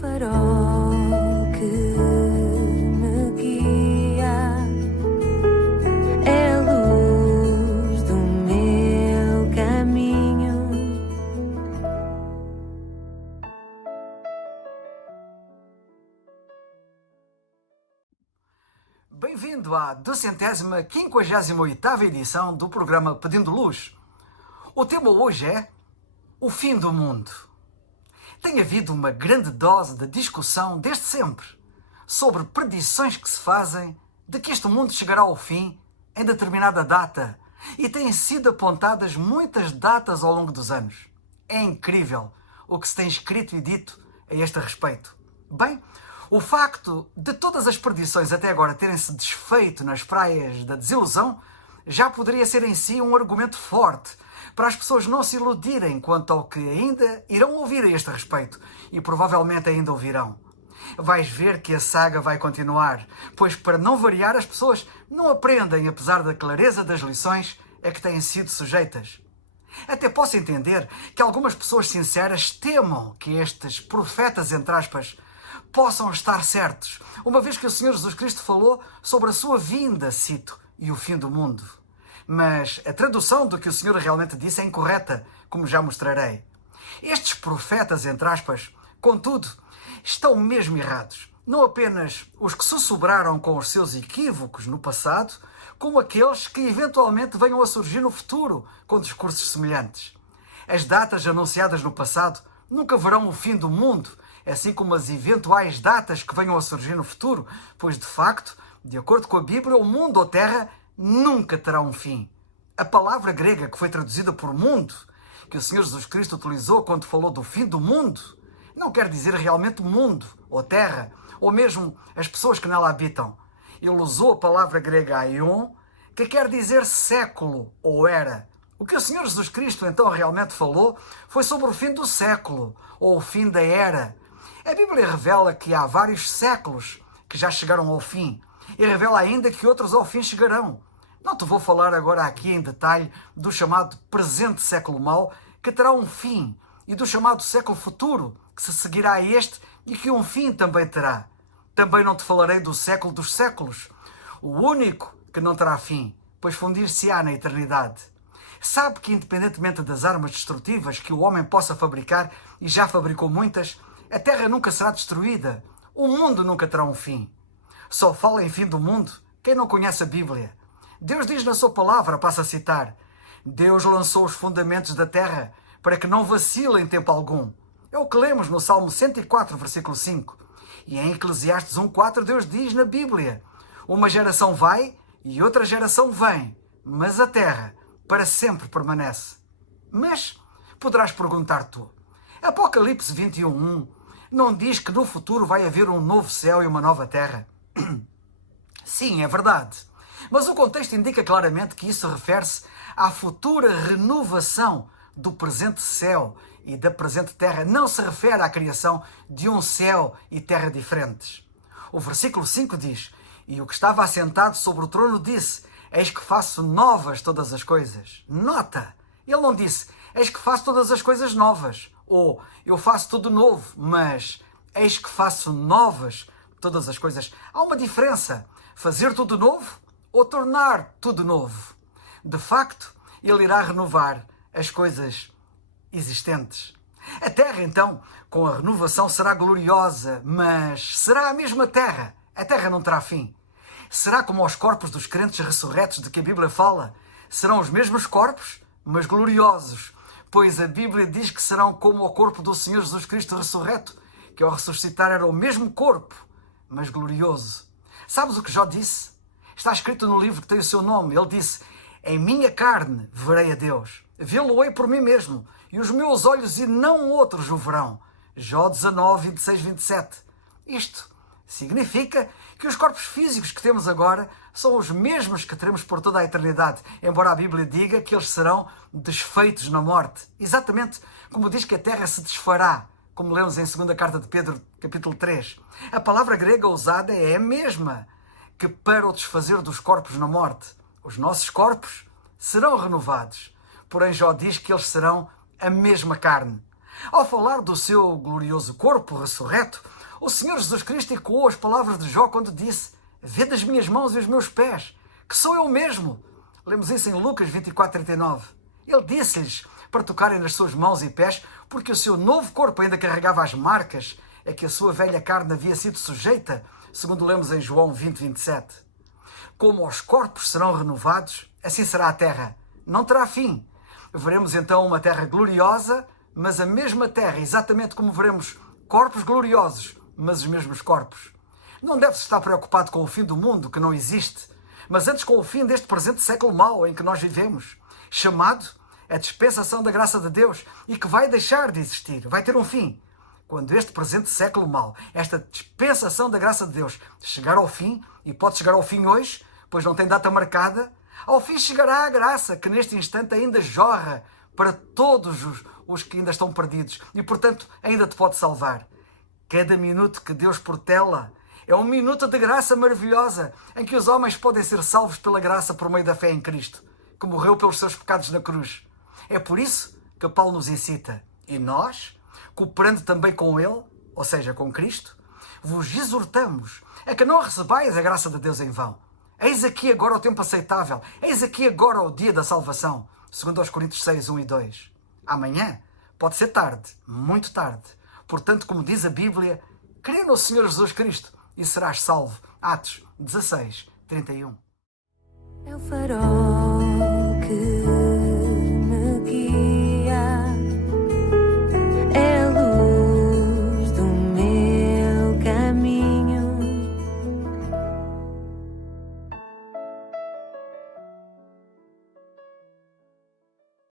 farol que me guia, é a luz do meu caminho. Bem-vindo à 258ª edição do programa Pedindo Luz. O tema hoje é o fim do mundo. Tem havido uma grande dose de discussão desde sempre sobre predições que se fazem de que este mundo chegará ao fim em determinada data, e têm sido apontadas muitas datas ao longo dos anos. É incrível o que se tem escrito e dito a este respeito. Bem, o facto de todas as predições até agora terem-se desfeito nas praias da desilusão já poderia ser em si um argumento forte para as pessoas não se iludirem quanto ao que ainda irão ouvir a este respeito, e provavelmente ainda ouvirão. Vais ver que a saga vai continuar, pois, para não variar, as pessoas não aprendem apesar da clareza das lições a que têm sido sujeitas. Até posso entender que algumas pessoas sinceras temam que estes profetas, entre aspas, possam estar certos, uma vez que o Senhor Jesus Cristo falou sobre a sua vinda, cito, e o fim do mundo. Mas a tradução do que o Senhor realmente disse é incorreta, como já mostrarei. Estes profetas, entre aspas, contudo, estão mesmo errados. Não apenas os que sussurraram com os seus equívocos no passado, como aqueles que eventualmente venham a surgir no futuro com discursos semelhantes. As datas anunciadas no passado nunca verão o fim do mundo, assim como as eventuais datas que venham a surgir no futuro, pois, de facto, de acordo com a Bíblia, o mundo ou terra nunca terá um fim. A palavra grega que foi traduzida por mundo, que o Senhor Jesus Cristo utilizou quando falou do fim do mundo, não quer dizer realmente mundo ou terra, ou mesmo as pessoas que nela habitam. Ele usou a palavra grega aion, que quer dizer século ou era. O que o Senhor Jesus Cristo então realmente falou foi sobre o fim do século, ou o fim da era. A Bíblia revela que há vários séculos que já chegaram ao fim, e revela ainda que outros ao fim chegarão. Não te vou falar agora aqui em detalhe do chamado presente século mau, que terá um fim, e do chamado século futuro, que se seguirá a este e que um fim também terá. Também não te falarei do século dos séculos, o único que não terá fim, pois fundir-se-á na eternidade. Sabe que, independentemente das armas destrutivas que o homem possa fabricar, e já fabricou muitas, a terra nunca será destruída, o mundo nunca terá um fim. Só fala em fim do mundo quem não conhece a Bíblia. Deus diz na sua palavra, passo a citar, Deus lançou os fundamentos da terra para que não vacile em tempo algum. É o que lemos no Salmo 104, versículo 5. E em Eclesiastes 1,4 Deus diz na Bíblia, uma geração vai e outra geração vem, mas a terra para sempre permanece. Mas poderás perguntar tu, Apocalipse 21:1 não diz que no futuro vai haver um novo céu e uma nova terra? Sim, é verdade. Mas o contexto indica claramente que isso refere-se à futura renovação do presente céu e da presente terra. Não se refere à criação de um céu e terra diferentes. O versículo 5 diz, e o que estava assentado sobre o trono disse, eis que faço novas todas as coisas. Nota, ele não disse, eis que faço todas as coisas novas, ou eu faço tudo novo, mas eis que faço novas todas as coisas. Há uma diferença, fazer tudo novo ou tornar tudo novo. De facto, ele irá renovar as coisas existentes. A terra, então, com a renovação será gloriosa, mas será a mesma terra. A terra não terá fim. Será como os corpos dos crentes ressurretos de que a Bíblia fala? Serão os mesmos corpos, mas gloriosos, pois a Bíblia diz que serão como o corpo do Senhor Jesus Cristo ressurreto, que ao ressuscitar era o mesmo corpo, mas glorioso. Sabes o que Jó disse? Está escrito no livro que tem o seu nome. Ele disse, em minha carne verei a Deus. Vê-lo-ei por mim mesmo, e os meus olhos e não outros o verão. Jó 19, 26, 27. Isto significa que os corpos físicos que temos agora são os mesmos que teremos por toda a eternidade, embora a Bíblia diga que eles serão desfeitos na morte. Exatamente como diz que a terra se desfará, como lemos em 2ª carta de Pedro, capítulo 3. A palavra grega usada é a mesma que para o desfazer dos corpos na morte. Os nossos corpos serão renovados, porém Jó diz que eles serão a mesma carne. Ao falar do seu glorioso corpo ressurreto, o Senhor Jesus Cristo ecoou as palavras de Jó quando disse: vede as minhas mãos e os meus pés, que sou eu mesmo. Lemos isso em Lucas 24:39. Ele disse-lhes para tocarem nas suas mãos e pés, porque o seu novo corpo ainda carregava as marcas a que a sua velha carne havia sido sujeita, segundo lemos em João 20:27. Como os corpos serão renovados, assim será a terra. Não terá fim. Veremos então uma terra gloriosa, mas a mesma terra, exatamente como veremos corpos gloriosos, mas os mesmos corpos. Não deve-se estar preocupado com o fim do mundo, que não existe, mas antes com o fim deste presente século mau em que nós vivemos, chamado a dispensação da graça de Deus, e que vai deixar de existir, vai ter um fim. Quando este presente século mau, esta dispensação da graça de Deus, chegar ao fim, e pode chegar ao fim hoje, pois não tem data marcada, ao fim chegará a graça que neste instante ainda jorra para todos os que ainda estão perdidos e, portanto, ainda te pode salvar. Cada minuto que Deus protela é um minuto de graça maravilhosa em que os homens podem ser salvos pela graça por meio da fé em Cristo, que morreu pelos seus pecados na cruz. É por isso que Paulo nos incita. E nós, cooperando também com Ele, ou seja, com Cristo, vos exortamos a que não recebais a graça de Deus em vão. Eis aqui agora o tempo aceitável. Eis aqui agora o dia da salvação. Segundo aos Coríntios 6, 1 e 2. Amanhã pode ser tarde, muito tarde. Portanto, como diz a Bíblia, crê no Senhor Jesus Cristo e serás salvo. Atos 16, 31. É o farol que